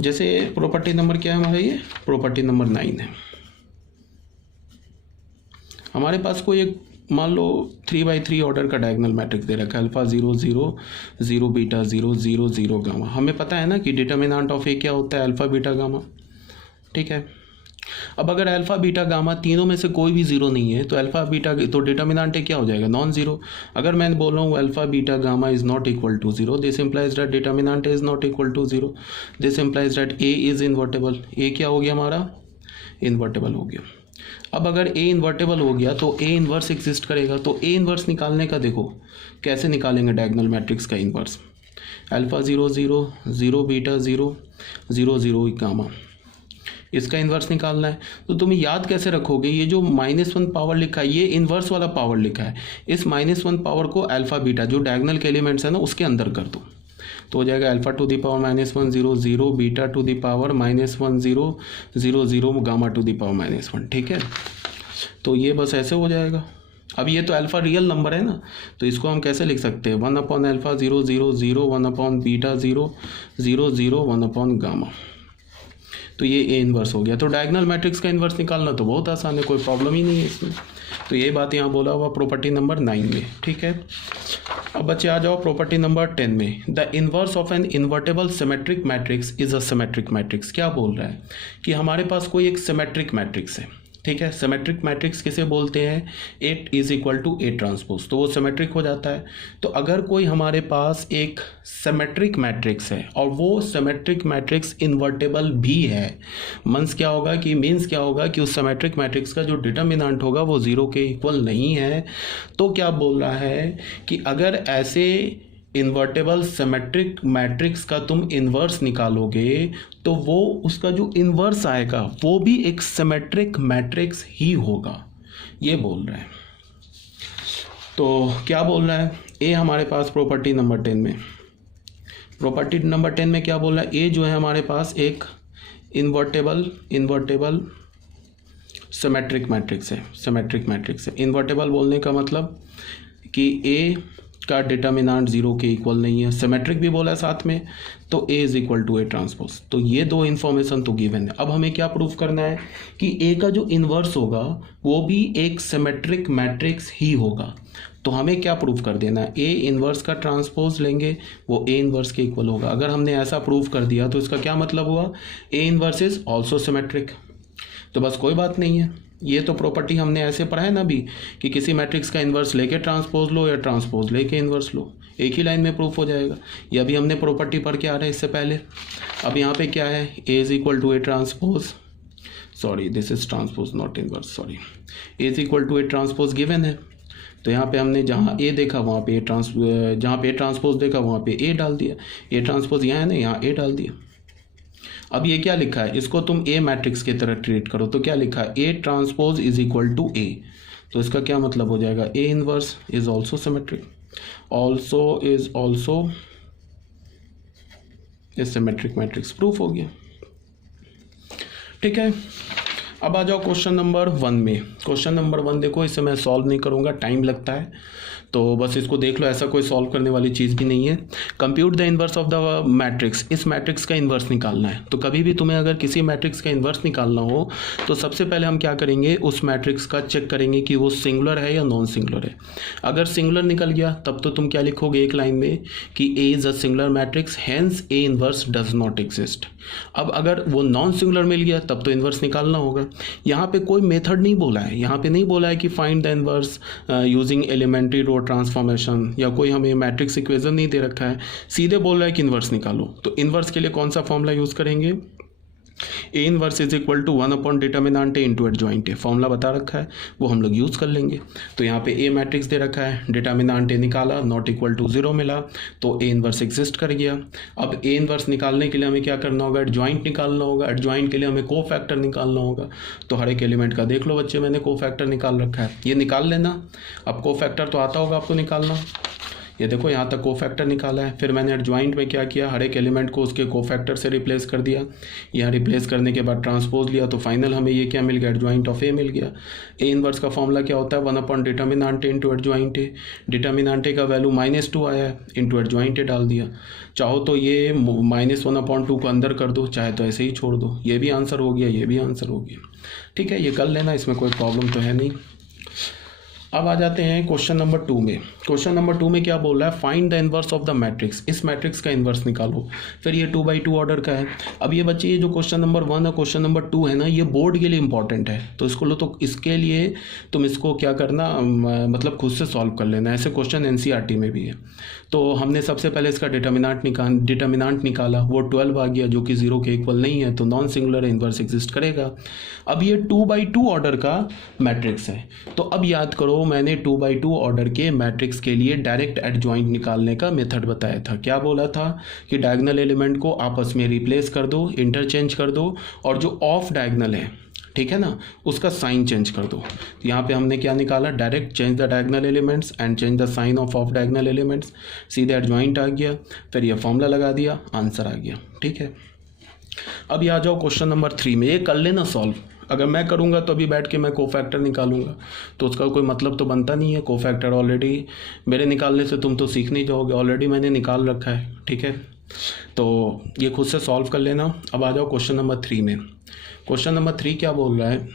जैसे property number क्या है हमारा, ये प्रॉपर्टी नंबर 9 है। हमारे पास कोई एक मान लो 3x3 ऑर्डर का डायगोनल मैट्रिक्स दे रखा है, अल्फा 0 0 0 बीटा 0 0 0 गामा। हमें पता है ना कि डिटर्मिनेंट ऑफ ए क्या होता है, अल्फा बीटा गामा। ठीक है, अब अगर अल्फा बीटा गामा तीनों में से कोई भी जीरो नहीं है तो अल्फा बीटा तो डिटर्मिनेंट क्या हो जाएगा, नॉन जीरो। अगर मैं बोल रहा हूँ alpha beta gamma is not equal to zero, this implies that determinant is not equal to zero, this implies that A is invertible. A क्या हो गया हमारा, इन्वर्टेबल हो गया। अब अगर ए इन्वर्टेबल हो गया तो ए इन्वर्स एग्जिस्ट करेगा। तो ए इन्वर्स निकालने का देखो कैसे निकालेंगे डायगोनल मैट्रिक्स का इन्वर्स, अल्फा 0 0 0 बीटा 0 0 0 गामा, इसका इन्वर्स निकालना है। तो तुम्हें याद कैसे रखोगे, ये जो -1 पावर लिखा है ये इन्वर्स वाला पावर लिखा है, इस -1 पावर को अल्फा बीटा जो डायगोनल के एलिमेंट्स है ना उसके अंदर कर दो, तो हो जाएगा alpha two the power -1 0 0 beta two the power -1 0 0 0 gamma two the power -1। ठीक है, तो ये बस ऐसे हो जाएगा। अब ये तो अल्फा रियल नंबर है ना, तो इसको हम कैसे लिख सकते हैं, 1/अल्फा 0 0 0 1/बीटा 0 0 0 1 गामा। तो ये ए इन्वर्स हो गया। तो डायगोनल मैट्रिक्स का इन्वर्स निकालना तो बहुत आसान है, कोई प्रॉब्लम ही नहीं है इसमें। तो ये बात यहाँ बोला हुआ प्रॉपर्टी नंबर 9 में। ठीक है, अब बच्चे आ जाओ प्रॉपर्टी नंबर 10 में। The inverse of an invertible symmetric matrix is a symmetric matrix. क्या बोल रहा है कि हमारे पास कोई एक सिमेट्रिक मैट्रिक्स है। ठीक है, सिमेट्रिक मैट्रिक्स किसे बोलते हैं, at is equal to A transpose, तो वो सिमेट्रिक हो जाता है। तो अगर कोई हमारे पास एक सिमेट्रिक मैट्रिक्स है और वो सिमेट्रिक मैट्रिक्स इन्वर्टेबल भी है, मीन्स क्या होगा कि उस सिमेट्रिक मैट्रिक्स का जो डिटर्मिनेंट होगा वो 0 के इक्वल नहीं है। तो क्या बोल रहा है कि अगर ऐसे इन्वर्टेबल सिमेट्रिक मैट्रिक्स का तुम इन्वर्स निकालोगे तो वो उसका जो इन्वर्स आएगा वो भी एक सिमेट्रिक मैट्रिक्स ही होगा, ये बोल रहा है। तो क्या बोल रहा है, ए हमारे पास प्रॉपर्टी नंबर 10 में, प्रॉपर्टी नंबर 10 में क्या बोल रहा है, ए जो है हमारे पास एक इन्वर्टेबल सिमेट्रिक मैट्रिक्स है। सिमेट्रिक मैट्रिक्स है, इन्वर्टेबल बोलने का मतलब कि ए का डिटर्मिनेंट 0 के इक्वल नहीं है, सिमेट्रिक भी बोला है साथ में, तो A is equal to A transpose. तो ये दो इन्फॉर्मेशन तो गिवन है। अब हमें क्या प्रूफ करना है कि ए का जो इन्वर्स होगा वो भी एक सिमेट्रिक मैट्रिक्स ही होगा। तो हमें क्या प्रूफ कर देना है, ए इन्वर्स का ट्रांसपोज लेंगे वो ए इन्वर्स के इक्वल होगा। अगर हमने ऐसा प्रूफ कर दिया तो इसका क्या मतलब हुआ, A inverse is also symmetric. तो बस कोई बात नहीं है, ये तो प्रॉपर्टी हमने ऐसे पढ़ा है ना अभी कि किसी मैट्रिक्स का इन्वर्स लेके ट्रांसपोज लो या ट्रांसपोज लेके इन्वर्स लो, एक ही लाइन में प्रूफ हो जाएगा। ये अभी हमने प्रॉपर्टी पढ़ के आ रहे हैं इससे पहले। अब यहाँ पे क्या है, A is equal to A transpose, sorry this is transpose not inverse, sorry, A is equal to A transpose given है। तो यहाँ पे हमने जहाँ ए देखा वहाँ पे जहाँ पे ए ट्रांसपोज देखा वहाँ पे ए डाल दिया, ए ट्रांसपोज यहाँ है ना, यहाँ ए डाल दिया। अब ये क्या लिखा है, इसको तुम ए मैट्रिक्स की तरह ट्रीट करो, तो क्या लिखा है, A transpose is equal to A. तो इसका क्या मतलब हो जाएगा, A inverse is also symmetric, also A symmetric matrix, proof हो गया। ठीक है, अब आ जाओ क्वेश्चन नंबर 1 में। क्वेश्चन नंबर 1 देखो, इसे मैं सॉल्व नहीं करूँगा, टाइम लगता है, तो बस इसको देख लो, ऐसा कोई सॉल्व करने वाली चीज़ भी नहीं है। Compute the inverse of the matrix, इस मैट्रिक्स का इन्वर्स निकालना है। तो कभी भी तुम्हें अगर किसी मैट्रिक्स का इन्वर्स निकालना हो तो सबसे पहले हम क्या करेंगे, उस मैट्रिक्स का चेक करेंगे कि वो सिंगुलर है या नॉन सिंगुलर है। अगर सिंगुलर निकल गया तब तो तुम क्या लिखोगे एक लाइन में कि A is a singular matrix, hence A inverse does not exist. अब अगर वो नॉन सिंगुलर मिल गया तब तो इन्वर्स निकालना होगा। यहाँ पे कोई मेथड नहीं बोला है, यहाँ पे नहीं बोला है कि find the inverse using elementary row transformation, या कोई हमें मैट्रिक्स इक्वेशन नहीं दे रखा है, सीधे बोल रहा है कि इन्वर्स निकालो। तो इन्वर्स के लिए कौन सा फॉर्मूला यूज़ करेंगे, A inverse is equal to 1 upon determinant A into adjoint A, formula बता रखा है वो हम लोग यूज़ कर लेंगे। तो यहाँ पे ए मैट्रिक्स दे रखा है, डिटर्मिनेंट ए निकाला, नॉट इक्वल टू 0 मिला, तो ए इनवर्स एग्जिस्ट कर गया। अब ए इनवर्स निकालने के लिए हमें क्या करना होगा, एडजॉइंट निकालना होगा। एडजॉइंट के लिए हमें को फैक्टर निकालना होगा। तो हर एक एलिमेंट का देख लो बच्चे, मैंने को फैक्टर निकाल रखा है, ये निकाल लेना। अब को फैक्टर तो आता होगा आपको निकालना, ये देखो यहाँ तक कोफैक्टर निकाला है, फिर मैंने एडजॉइंट में क्या किया, हर एक एलिमेंट को उसके कोफैक्टर से रिप्लेस कर दिया। यहाँ रिप्लेस करने के बाद ट्रांसपोज लिया तो फाइनल हमें ये क्या मिल गया, एडजॉइंट ऑफ ए मिल गया। ए इनवर्स का फॉर्मूला क्या होता है, 1 determinant A into adjoint A. Determinant A का वैल्यू -2 आया है, इंटू एडजॉइंट ए डाल दिया। चाहो तो ये -1/2 को अंदर कर दो, चाहे तो ऐसे ही छोड़ दो। ये भी आंसर हो गया, ये भी आंसर हो गया। ठीक है, ये कर लेना, इसमें कोई प्रॉब्लम तो है नहीं। अब आ जाते हैं क्वेश्चन नंबर 2 में। क्वेश्चन नंबर 2 में क्या बोल रहा है, find the inverse of the matrix. इस मैट्रिक्स का इनवर्स निकालो। फिर ये 2x2 ऑर्डर का है। अब ये बच्चे, ये जो क्वेश्चन नंबर 1 और क्वेश्चन नंबर 2 है ना, ये बोर्ड के लिए इंपॉर्टेंट है, तो इसको लो। तो इसके लिए तुम इसको क्या करना, मतलब खुद से सॉल्व कर लेना। ऐसे क्वेश्चन एनसीईआरटी में भी है। तो हमने सबसे पहले इसका डिटर्मिनेंट निकाला, वो 12 आ गया, जो कि 0 के इक्वल नहीं है, तो नॉन सिंगुलर इनवर्स एग्जिस्ट करेगा। अब ये 2x2 ऑर्डर का मैट्रिक्स है, तो अब याद करो मैंने 2x2 ऑर्डर के मैट्रिक्स के लिए डायरेक्ट एडजॉइंट निकालने का मेथड बताया था। क्या बोला था कि डायगोनल एलिमेंट को आपस में रिप्लेस कर दो, इंटरचेंज कर दो, और जो ऑफ डायगोनल है, ठीक है ना, उसका साइन चेंज कर दो। तो यहाँ पे हमने क्या निकाला, direct change the diagonal elements and change the sign of diagonal elements. सीधे एडजॉइंट आ गया, फिर ये फॉर्मूला लगा दिया, आंसर आ गया। ठीक है, अब ये आ जाओ क्वेश्चन नंबर 3 में। ये कर लेना सॉल्व। अगर मैं करूँगा तो अभी बैठ के मैं कोफैक्टर निकालूंगा, तो उसका कोई मतलब तो बनता नहीं है। कोफैक्टर ऑलरेडी मेरे निकालने से तुम तो सीख नहीं जाओगे, ऑलरेडी मैंने निकाल रखा है। ठीक है, तो ये खुद से सॉल्व कर लेना। अब आ जाओ क्वेश्चन नंबर 3 में। क्वेश्चन नंबर 3 क्या बोल रहा है,